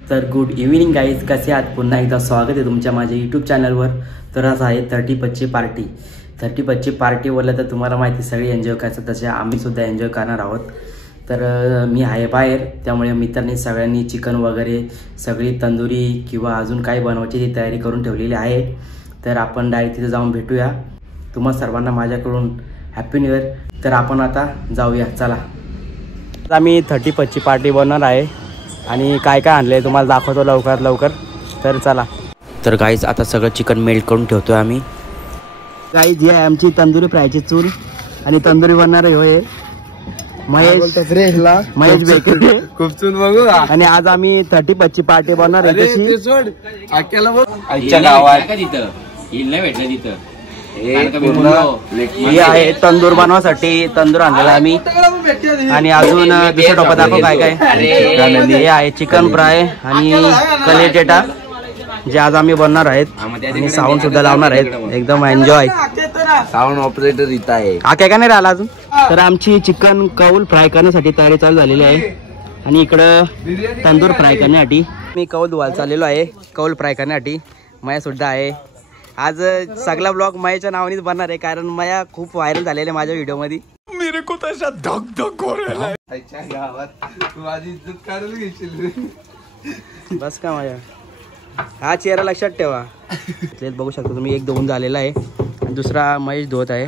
तर good evening guys, कसे आहात? पुन्हा एकदा स्वागत आहे तुमच्या माझ्या यूट्यूब चॅनलवर. तर आज आहे 30 पार्टी. 30 पार्टी बोललं तर तुम्हाला माहिती सगळी एन्जॉय करायचं, तसे आम्हीसुद्धा एन्जॉय करणार आहोत. तर मी आहे बाहेर, त्यामुळे मित्रांनी सगळ्यांनी चिकन वगैरे सगळी तंदुरी किंवा अजून काय बनवायची ती तयारी करून ठेवलेली आहे. तर आपण डायरेक्ट तिथे जाऊन भेटूया. तुम्हा सर्वांना माझ्याकडून हॅपी न्यू इयर. तर आपण आता जाऊया, चला. आम्ही 30 पार्टी बनवणार आहे आणि काय काय आणलं आहे तुम्हाला दाखवतो लवकरात लवकर. तर चला. तर गाईज आता सगळं चिकन मेल्ट करून ठेवतो आम्ही. गाईज ही आहे आमची तंदुरी फ्रायची चूल आणि तंदुरी बनणार आहे महेश बेकरी. खूप चूल बघू. आणि आज आम्ही 30 पार्टी बनवणार आहे. ही आहे तंदूर बनवासाठी तंदूर आणलेला आम्ही. आणि अजून दुसरं टोपा दाखव काय काय. हे आहे चिकन फ्राय आणि कलेटेटा जे आज आम्ही बनणार आहेत. आणि साऊंड सुद्धा लावणार आहेत. एकदम एन्जॉय. साऊंड ऑपरेटर इथं आहे. हा काय नाही राहिला अजून. तर आमची चिकन कौल फ्राय करण्यासाठी तयारी चालू झालेली आहे. आणि इकडं तंदूर फ्राय करण्यासाठी मी कौल धुवायला चाललेलो आहे. कौल फ्राय करण्यासाठी मया सुद्धा आहे. आज सगळा ब्लॉग मयाच्या नावानेच बनणार आहे, कारण मया खूप व्हायरल झालेले माझ्या व्हिडिओ मध्ये. मेरे को तसा धक धक हो रहा है. तू आधी इज्जत काढून घेशील. बस का मया, हा चेहरा लक्षात ठेवा. बघू शकता तुम्ही, एक धुवून झालेला आहे आणि दुसरा महेश धुवत आहे.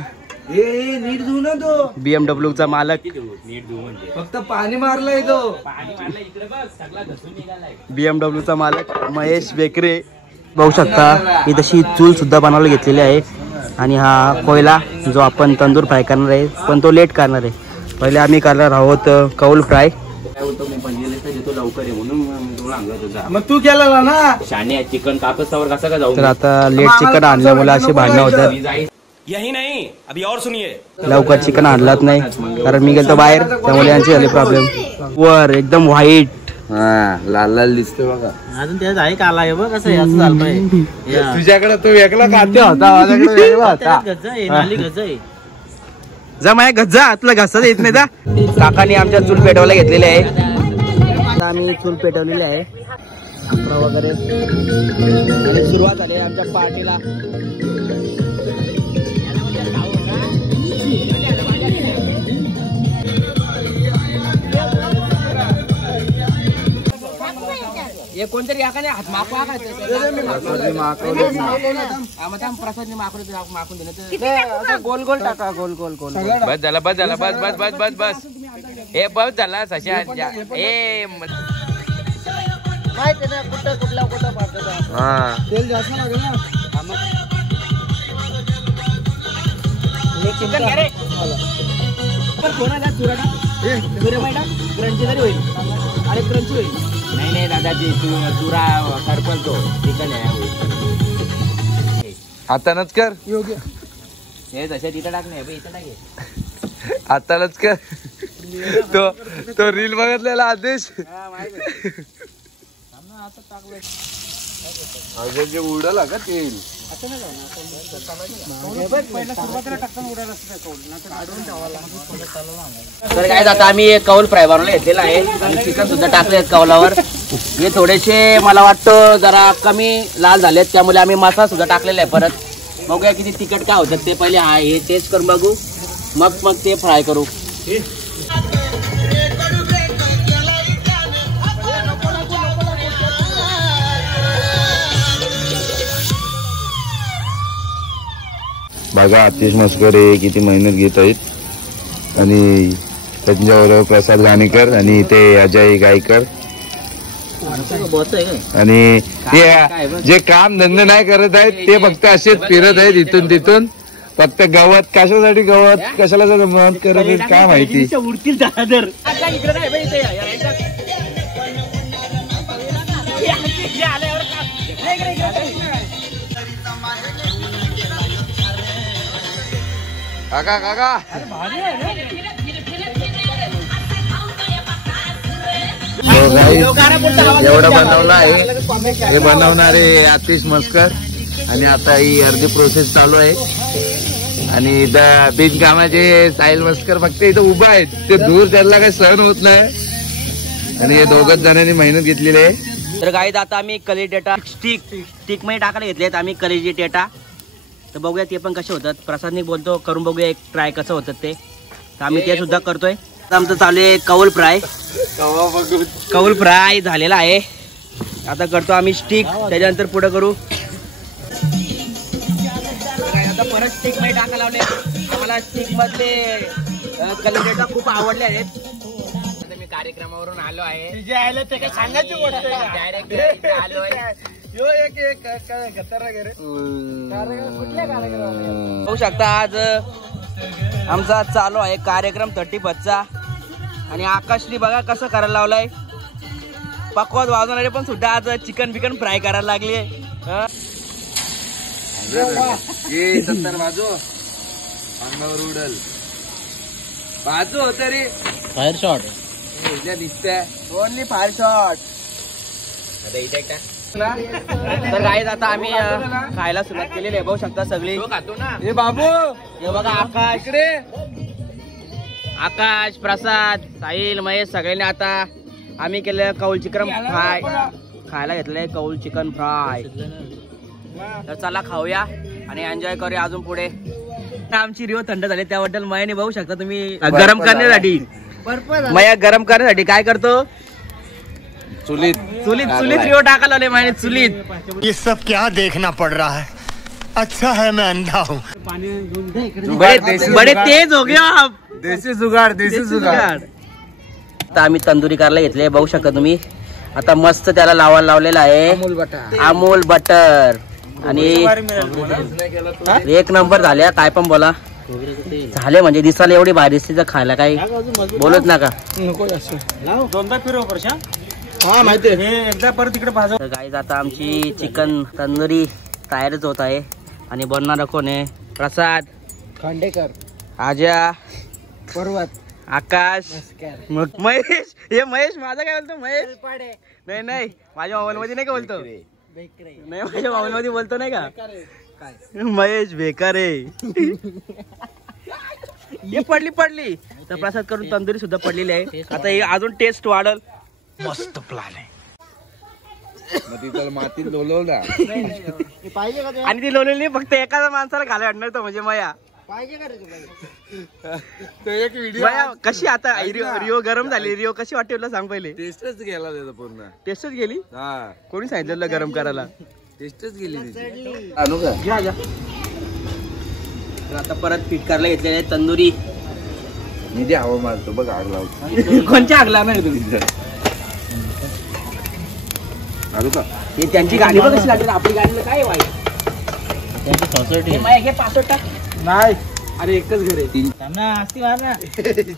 नीट धुवू ना तो. BMW चा मालक. फक्त पाणी मारलंय तो. BMW चा मालक महेश बेकरे. बघू शकता ही तशी चूल सुद्धा बनवायला घेतलेली आहे. आणि हा कोयला जो आपण तंदूर फ्राय करणार आहे, पण तो लेट करणार आहे. पहिले आम्ही करणार आहोत कौल फ्राय. लवकर आहे म्हणून मग तू केला ना शाने. चिकन कापसावर कसं का जाऊ. तर आता लेट चिकन आणल्यामुळे अशी भांडणं होतात. यही नहीं, अभी और सुनिए. लवकर चिकन आणलाच नाही कारण मी गेलो बाहेर, त्यामुळे यांची झाली प्रॉब्लेम. वर एकदम व्हाईट. हा लाल लाल दिसतो बघा. अजून त्यात आहे काला आहे बघ. कसं असं झालं पाहिजे. तुझ्याकडे तो वेगळा खाते होता, माझ्याकडे वेगळा होता. जा माझ्या गज्जा आतला घासा येत नाही. जा काकाने आमच्या चूल पेटवायला घेतलेली आहे. आम्ही चूल पेटवलेली आहे वगैरे. आणि सुरुवात झाली आमच्या पार्टीला. हे कोणतरी याकाने हात मागवा काय माकून दिलं. गोल गोल टाका. गोल गोल गोल. बस झाला बस झाला बस बस बस बस बस. हे बस झाला सशा. ए माहिती ना कुठं कुठं पाठवतो. हा तेल जास्त लागेल ना. चिकन घे रे. क्रंची तरी होईल. अरे क्रंची होईल. नाही दादाजी, चुरा करपलतो. चिकन आहे हातानच कर. योग्य हे जशा तिथं टाक नाही इथं टाक. हातानच कर. तो रील बघितलेला आदेश. अजून जे उडल का तेल. तर काय आता आम्ही कौल फ्राय बनवला घेतलेला आहे आणि चिकन सुद्धा टाकले आहेत कौलावर. हे थोडेसे मला वाटतं जरा कमी लाल झालेत, त्यामुळे आम्ही मसाला सुद्धा टाकलेला आहे. परत बघूया किती तिखट काय होतं ते. पहिले हा हे टेस्ट करून बघू, मग ते फ्राय करू. बघा आतिश मस्करे किती मेहनत घेत आहेत. आणि त्यांच्याबरोबर प्रसाद गाणेकर आणि ते अजय गायकर. आणि जे काम धंदे नाही करत आहेत ते फक्त असेच फिरत आहेत इथून तिथून. फक्त गवत कशासाठी, गवत कशाला मदत करत आहेत काय माहिती. काका काका एवढं बनवलं आहे. हे बनवणारे आतिश मस्कर. आणि आता ही अर्धी प्रोसेस चालू आहे. आणि इथं बिनकामाचे साहिल मस्कर फक्त इथं उभा आहेत, ते दूर त्यांना काही सहन होत नाही आणि हे दोघच जणांनी मेहनत घेतलेली आहे. तर गाईज आता आम्ही कलेजी टेटा स्टिक मध्ये टाकायला घेतलेत आम्ही कलेजी टेटा. तर बघूया ते पण कसे होतात. प्रसादनी बोलतो करून बघूया एक ट्राय कसं होतं ते. तर आम्ही ते सुद्धा करतोय. आता आमचं चालू आहे कौल फ्राय. कौल फ्राय झालेला आहे. आता करतो आम्ही स्टिक, त्याच्यानंतर पुढे करू. आता परत स्टिक मध्ये टाकायला लावले. आम्हाला स्टिक मधले कलेजी टेटा खूप आवडले आहेत. मी कार्यक्रमावरून आलो आहे. ते काय सांगायची गोष्ट डायरेक्ट आलोय. बघू शकता आज आमचा चालू आहे कार्यक्रम 35चा. आणि आकाशनी बघा कसं करायला लावलाय. पकवात वाजवणारे पण सुद्धा आज चिकन बिकन फ्राय करायला लागले. सत्तर बाजू अंगावर उडल बाजू होत रे. फायर शॉट दिसतंय ओनली फायर शॉट. तर गाईज आता आम्ही खायला सुरुवात केलेली आहे. बघू शकता सगळी. हे बाबू हे बघा आकाश, आकाश, प्रसाद, साहिल, महेश सगळ्यांनी आता आम्ही केलं कौल चिकन फ्राय खायला घेतलंय. कौल चिकन फ्राय. तर चला खाऊया आणि एन्जॉय करूया अजून पुढे. आमची रिओ थंड झाली त्याबद्दल मयाने बघू शकता तुम्ही. गरम करण्यासाठी मया गरम करण्यासाठी काय करतो, चुलीत रिओ टाकायला लावले मायने चुलीत. ये सब क्या देखना पड़ रहा है. अच्छा है मैं अंधा हूँ. बडे तेज हो गया आप. देसी जुगाड. आता आम्ही तंदुरी करायला घेतले. बघू शकता तुम्ही. आता मस्त त्याला लावायला लावलेला आहे अमूल बटर. आणि एक नंबर झाल्या. काय पण बोला झाले म्हणजे दिसायला एवढी भारी दिसते तर खायला काही बोलत नका. गाईज आता आमची चिकन तंदुरी तयारच होत आहे. आणि बनणारा कोण आहे, प्रसाद खांडेकर, आजा, पर्वत, आकाश, महेश. हे महेश माझा काय बोलतो महेश. नाही माझ्या मोबाईल मध्ये नाही का बोलतो. नाही माझ्या मोबाईल मध्ये बोलतो नाही का महेश बेकारे. हे पडली. तर प्रसाद करून तंदुरी सुद्धा पडलेली आहे. आता हे अजून टेस्ट वाढल. मस्त प्लान आहे. मातीत लोलवला आणि ती लोलेली फक्त एखाद्या माणसाला घालायला वाटणार तो म्हणजे मया. मया कशी आता रिओ गरम झाली. रिओ कशी वाटते तुला सांग पहिले. टेस्टच गेला त्याचा पूर्ण. टेस्टच गेली. कोणी सांगितलं गरम करायला. टेस्टच गेली. आणू का घ्या. आता परत पीठ करायला घेतलेले तंदुरी. मी जे हवा मारतो बघ आग लावतो. कोणच्या आग लावणार तुम्ही. आणू का हे त्यांची गाडी बघ कशी लागली. आपली गाडीला काय वाईट. त्यांची सोसायटी घे 65 टाक. नाही अरे एकच घर आहे.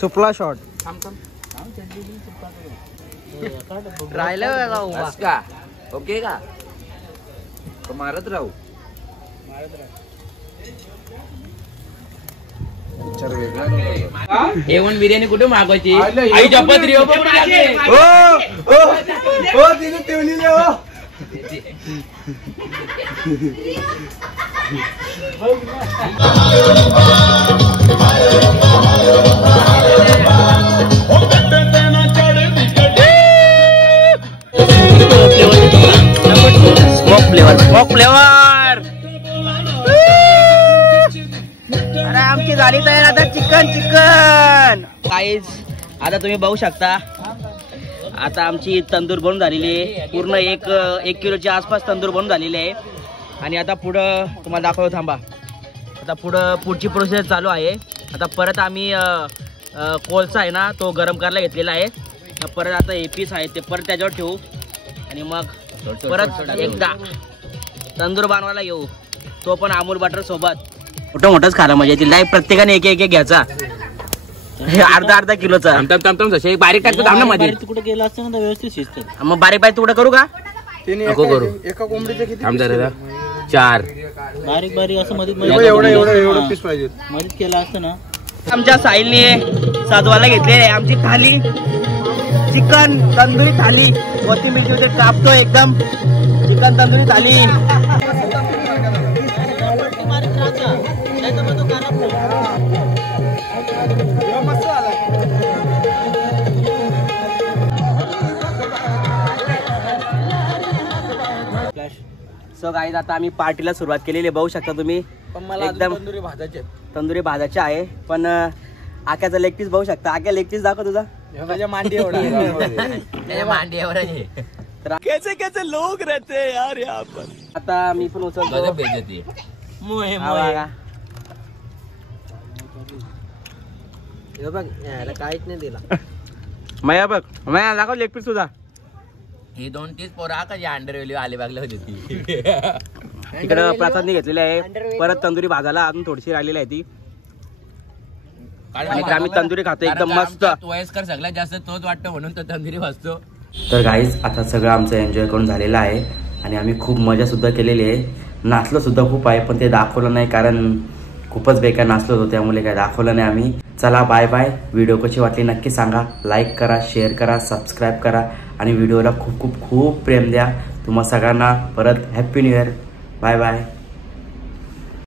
सुपला शॉट राहिलं का ओके का मारत राहू. जेवण बिर्याणी कुठे मागवायची. आई जपत रिओ स्मोक फ्लेवर. अरे आमची झाली तयार आता चिकन. गाईज आता तुम्ही बघू शकता. आता आमची तंदूर बनून झालेली आहे. पूर्ण एक किलोच्या आसपास तंदूर बनून झालेली आहे. आणि आता पुढं तुम्हाला दाखवतो थांबा. आता पुढची प्रोसेस चालू आहे. आता परत आम्ही कोळसा आहे ना तो गरम करायला घेतलेला आहे. परत आता हे पीस आहे ते परत त्याच्यावर ठेवू आणि मग परत एकदा तंदूर बनवायला येऊ. तो पण अमूल बटर सोबत. मोठंच खायला मजा येतील. नाही प्रत्येकाने एक घ्यायचा. अर्धा किलोचा. बारीक टाकतो मध्ये. कुठे गेला असतं ना व्यवस्थित शिजत. मग बारीक तुकडं करू का. नको करू. एका कोंबडीचे किती 4 बारीक असं मध्ये एवढं पीस पाहिजे. मध्येच केला असतं ना. आमच्या साहिलने साजवायला घेतलेली आहे आमची थाली. चिकन तंदुरी थाली. कोथिंबीर कापतो एकदम. चिकन तंदुरी थाली. सो गाईज आता आम्ही पार्टीला सुरुवात केलेली आहे, बघू शकता तुम्ही. एकदम तंदुरी भाजाचे आहे. पण आक्याचा लेग पीस बघू शकता. आक्या लेग पीस दाखव तुझा. मांडी कैसे कैसे लोग रहते हैं यार यहाँ पर. आता मी पण उचलतो. काहीच नाही दिला. मया बघ मया दाखव लेग पीस तुझा. ही 2-3 पोरा का अंडरवेली अलिबागला होती ती. तिकडं प्रसादने घेतलेली आहे. परत तंदुरी भाजायला अजून थोडीशी राहिलेली आहे ती. आणि आम्ही तंदुरी खातो एकदम मस्त. वयस्कर सगळ्यात जास्त तोच वाटतो म्हणून तो तंदुरी भाजतो. तर गाईज आता सगळं आमचं एन्जॉय करून झालेलं आहे आणि आम्ही खूप मजा सुद्धा केलेली आहे. नाचलो सुद्धा खूप आहे, पण ते दाखवलं नाही कारण खूपच बेकार नाचलो होतो, त्यामुळे काय दाखवलं नाही आम्ही. चला बाय बाय. व्हिडिओ कशी वाटली नक्की सांगा. लाईक करा, शेअर करा, सबस्क्राईब करा आणि व्हिडिओला खूप खूप खूप प्रेम द्या. तुम्हा सगळ्यांना परत happy new year. Bye bye.